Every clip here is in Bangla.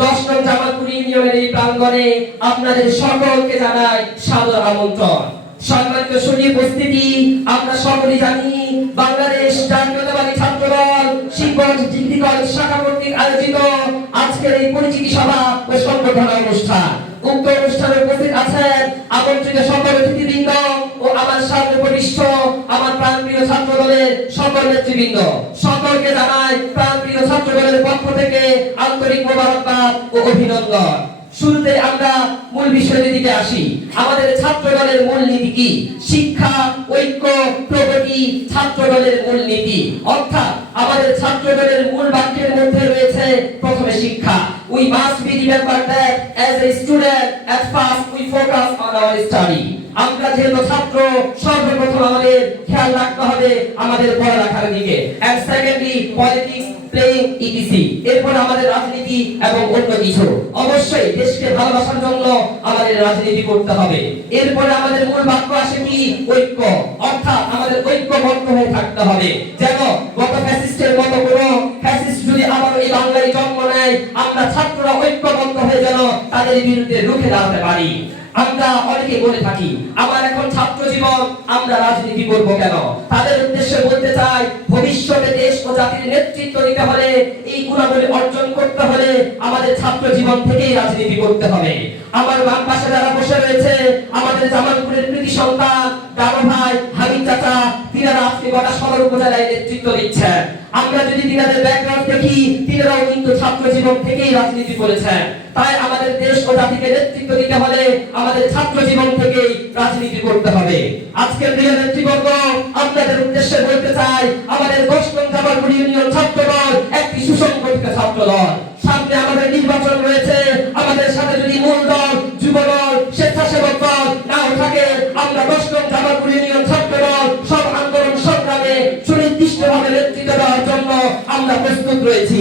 দশ নং ইউনিয়নের এই প্রাঙ্গণে আপনাদের সকলকে জানাই সাদর আমন্ত্রণ। সম্মানিত সুদী উপস্থিতি, আমরা সকলেই জানি বাংলাদেশ জাতীয়তাবাদী ছাত্র দল ডিগ্রি কলেজ শাখা কর্তৃক আয়োজিত আজকের এই পরিচিতি সভা ও সংগঠন অনুষ্ঠান। উক্ত অনুষ্ঠানে উপস্থিত আছেন আমন্ত্রিত সকল অতিথিবৃন্দ ও আমার সামনে বরিষ্ঠ আমার প্রাণপ্রিয় ছাত্র দলের সকল নেতৃবৃন্দ। সকলকে জানাই প্রাণপ্রিয় আন্তরিক মোবারকবাদ ও অভিনন্দন। শুরুতে আমরা মূল বিষয়ের দিকে আসি। আমাদের ছাত্র দলের মূল নীতি কি? শিক্ষা, ঐক্য, প্রগতি ছাত্র দলের মূল নীতি অর্থাৎ আমাদের ছাত্র দলের মূল বাক্যের মধ্যে রয়েছে প্রথমে শিক্ষা। We must be remember that as a student, at first we focus on our study. আমরা যেহেতু ছাত্র, সর্বপ্রথম আমাদের খেয়াল রাখতে হবে আমাদের পড়ালেখার দিকে। And secondly, politics, playing etc. এরপর আমাদের রাজনীতি এবং অন্য কিছু। অবশ্যই দেশকে ভালোবাসার জন্য আমাদের রাজনীতি করতে হবে। এরপরে আমাদের মূল বাক্য আসে কি? ঐক্য। অর্থাৎ আমাদের ঐক্যবদ্ধ হয়ে থাকতে হবে। যেন আমরা ছাত্ররা ঐক্যবদ্ধ হয়ে যেন তাদের বিরুদ্ধে রুখে দাঁড়াতে পারি। আমরা অনেকে বলে থাকি, আমার এখন ছাত্র জীবন, আমরা রাজনীতি করব কেন? তাদের উদ্দেশ্যে বলতে চাই, ভবিষ্যতে দেশ ও জাতির নেতৃত্ব দিতে হলে এই গুণাবলী অর্জন করতে হলে আমাদের ছাত্র জীবন থেকেই রাজনীতি করতে হবে। আমার বাম পাশে যারা বসে রয়েছে, আমাদের জামালপুরের কৃতি সন্তান, দাদা ভাই, হামিদ চাচা, তিনারা আজকে গোটা সদর উপজেলায় নেতৃত্ব দিচ্ছেন। আমরা যদি তিনাদের ব্যাকগ্রাউন্ড দেখি, তিনারাও কিন্তু ছাত্র জীবন থেকেই রাজনীতি করেছেন। তাই আমাদের দেশ ও জাতিকে নেতৃত্ব দিতে হলে আমাদের ছাত্র জীবন থেকেই রাজনীতি করতে হবে। আজকের প্রিয় নেতৃবর্গ, আপনাদের উদ্দেশ্যে বলতে চাই, আমাদের দশম জামালপুর ইউনিয়ন ছাত্র সুসংগঠিত ছাত্র দল সামনে আমাদের নির্বাচন রয়েছে। আমাদের সাথে যদি মূল দল যুব দল স্বেচ্ছাসেবক দল নাও থাকে, আমরা দশম জামালপুর ইউনিয়ন ছাত্র দল সব আন্দোলন সংগ্রামে সুনির্দিষ্টভাবে নেতৃত্ব দেওয়ার জন্য আমরা প্রস্তুত রয়েছি।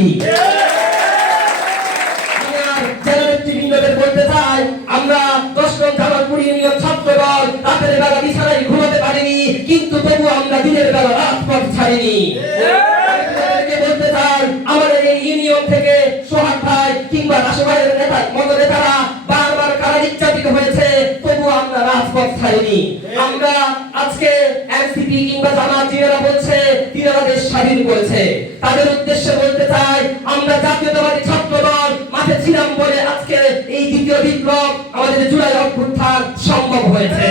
বলতে চাই, আমরা দশম জামালপুর ইউনিয়ন ছাত্র দল রাতের বেলা বিছানায় ঘুমাতে পারিনি, কিন্তু তবু আমরা দিনের বেলা রাজপথ ছাড়িনি। এনসিপি কিংবা জামাত জিনেরা বলছে, তিনারা দেশ স্বাধীন করেছে। তাদের উদ্দেশ্যে বলতে চাই, আমরা জাতীয়তাবাদী ছাত্র মাঠে ছিলাম বলে আজকে এই দ্বিতীয় বিপ্লব আমাদের জুলাই অভ্যুত্থান সম্ভব হয়েছে।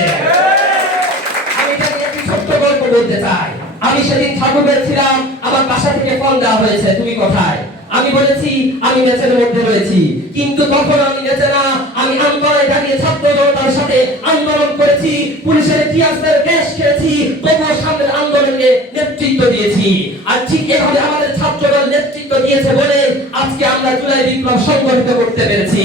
আমি একটি ছোট্ট গল্প বলতে চাই। আমি সেদিন ঠাকুরের ছিলাম, আমার বাসা থেকে ফোন দেওয়া হয়েছে, তুমি কোথায়? আমি বলেছি, আমি নেচের মধ্যে রয়েছি। কিন্তু তখন আমি নেচে না, আমি আন্দোলনে দাঁড়িয়ে ছাত্র জনতার সাথে আন্দোলন করেছি, পুলিশের টিয়াসের গ্যাস খেয়েছি আন্দোলনকে নেতৃত্ব দিয়েছি। আর ঠিক এভাবে আমাদের ছাত্রদল নেতৃত্ব দিয়েছে বলে আজকে আমরা জুলাই বিপ্লব সংগঠিত করতে পেরেছি।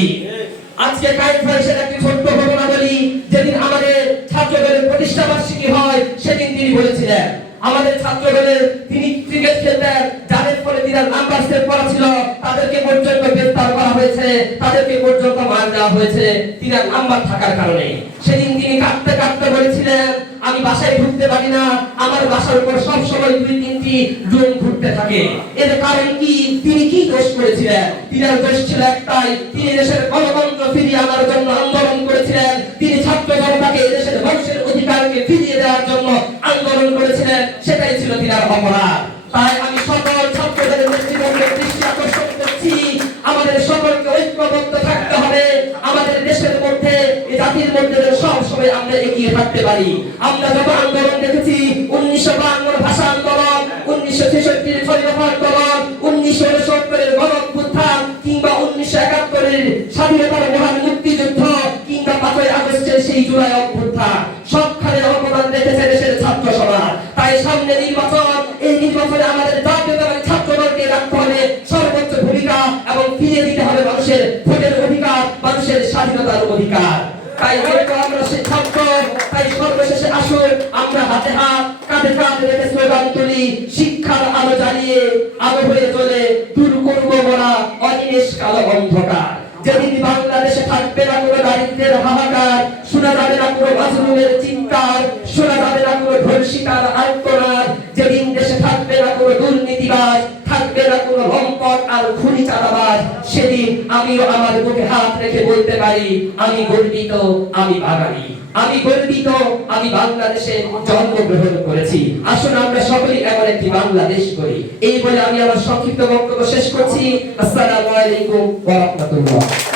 আজকে কায়েম ফয়েসের একটি ছোট্ট ঘটনা বলি যেদিন আমাদের ছাত্রদলের প্রতিষ্ঠা বার্ষিকী হয়, সেদিন তিনি বলেছিলেন, আমাদের ছাত্রদলের তিনি ক্রিকেট খেলতেন যাদের ফলে তিনি নাম্বার সেভ করা ছিল, তাদেরকে পর্যন্ত গ্রেফতার করা হয়েছে, তাদেরকে পর্যন্ত মার দেওয়া হয়েছে তিনি নাম্বার থাকার কারণে। সেদিন কাঁদতে কাঁদতে বলেছিলেন, আমি বাসায় ঢুকতে পারি না। আমার বাসার উপর সব সময় দুই, তিনটি ড্রোন ঘুরতে থাকে। এর কারণ কি? তিনি কি দোষ করেছিলেন? তিনার দোষ ছিল একটাই, তিনি দেশের গণতন্ত্র ফিরিয়ে আনার জন্য আন্দোলন করেছিলেন। তিনি ছাত্র জনতাকে দেশের মানুষের অধিকারকে ফিরিয়ে দেওয়ার জন্য আন্দোলন করেছিলেন। সেটাই ছিল তিনার অপরাধ। সময় আমরা এগিয়ে থাকতে পারি। আমরা যত আন্দোলন দেখেছি, উনিশশো বাহান্নর ভাষা আন্দোলন, উনিশশো ছেষট্টির খলিফা আন্দোলন, উনিশশো কিংবা উনিশশো একাত্তরের স্বাধীনতার মহান মুক্তিযুদ্ধ, কিংবা পাঁচই আগস্টের সেই জুলাই অভ্যুত্থান, সবখানে অবদান দেশের ছাত্র তাই সামনে নির্বাচন, এই নির্বাচনে আমাদের জাতীয়তাবাদী ছাত্র দলকে রাখতে হবে সর্বোচ্চ ভূমিকা এবং ফিরিয়ে দিতে হবে মানুষের ভোটের অধিকার, মানুষের স্বাধীনতার অধিকার। তাই হয়তো আমরা সে ছাত্র তাই সর্বশেষে আসুন, আমরা হাতে হাত, কাঁধে কাঁধ রেখে স্লোগান তুলি, শিক্ষার আলো জ্বালিয়ে আলো হয়ে চলে, দূর করব বলা অনিমেষ কালো অন্ধকার। যেদিন বাংলাদেশে থাকবে না কোনো দারিদ্রের হাহাকার, শোনা যাবে না কোনো মাজলুমের চিৎকার লম্পট আর খুনি চাঁদাবাজ সেদিন আমিও আমার বুকে হাত রেখে বলতে পারি, আমি গর্বিত, আমি বাঙালি। আমি গর্বিত, আমি বাংলাদেশে জন্মগ্রহণ করেছি। আসুন আমরা সকলেই এমন একটি বাংলাদেশ করি। এই বলে আমি আমার সংক্ষিপ্ত বক্তব্য শেষ করছি। আসসালামু আলাইকুম ওয়া রাহমাতুল্লাহ।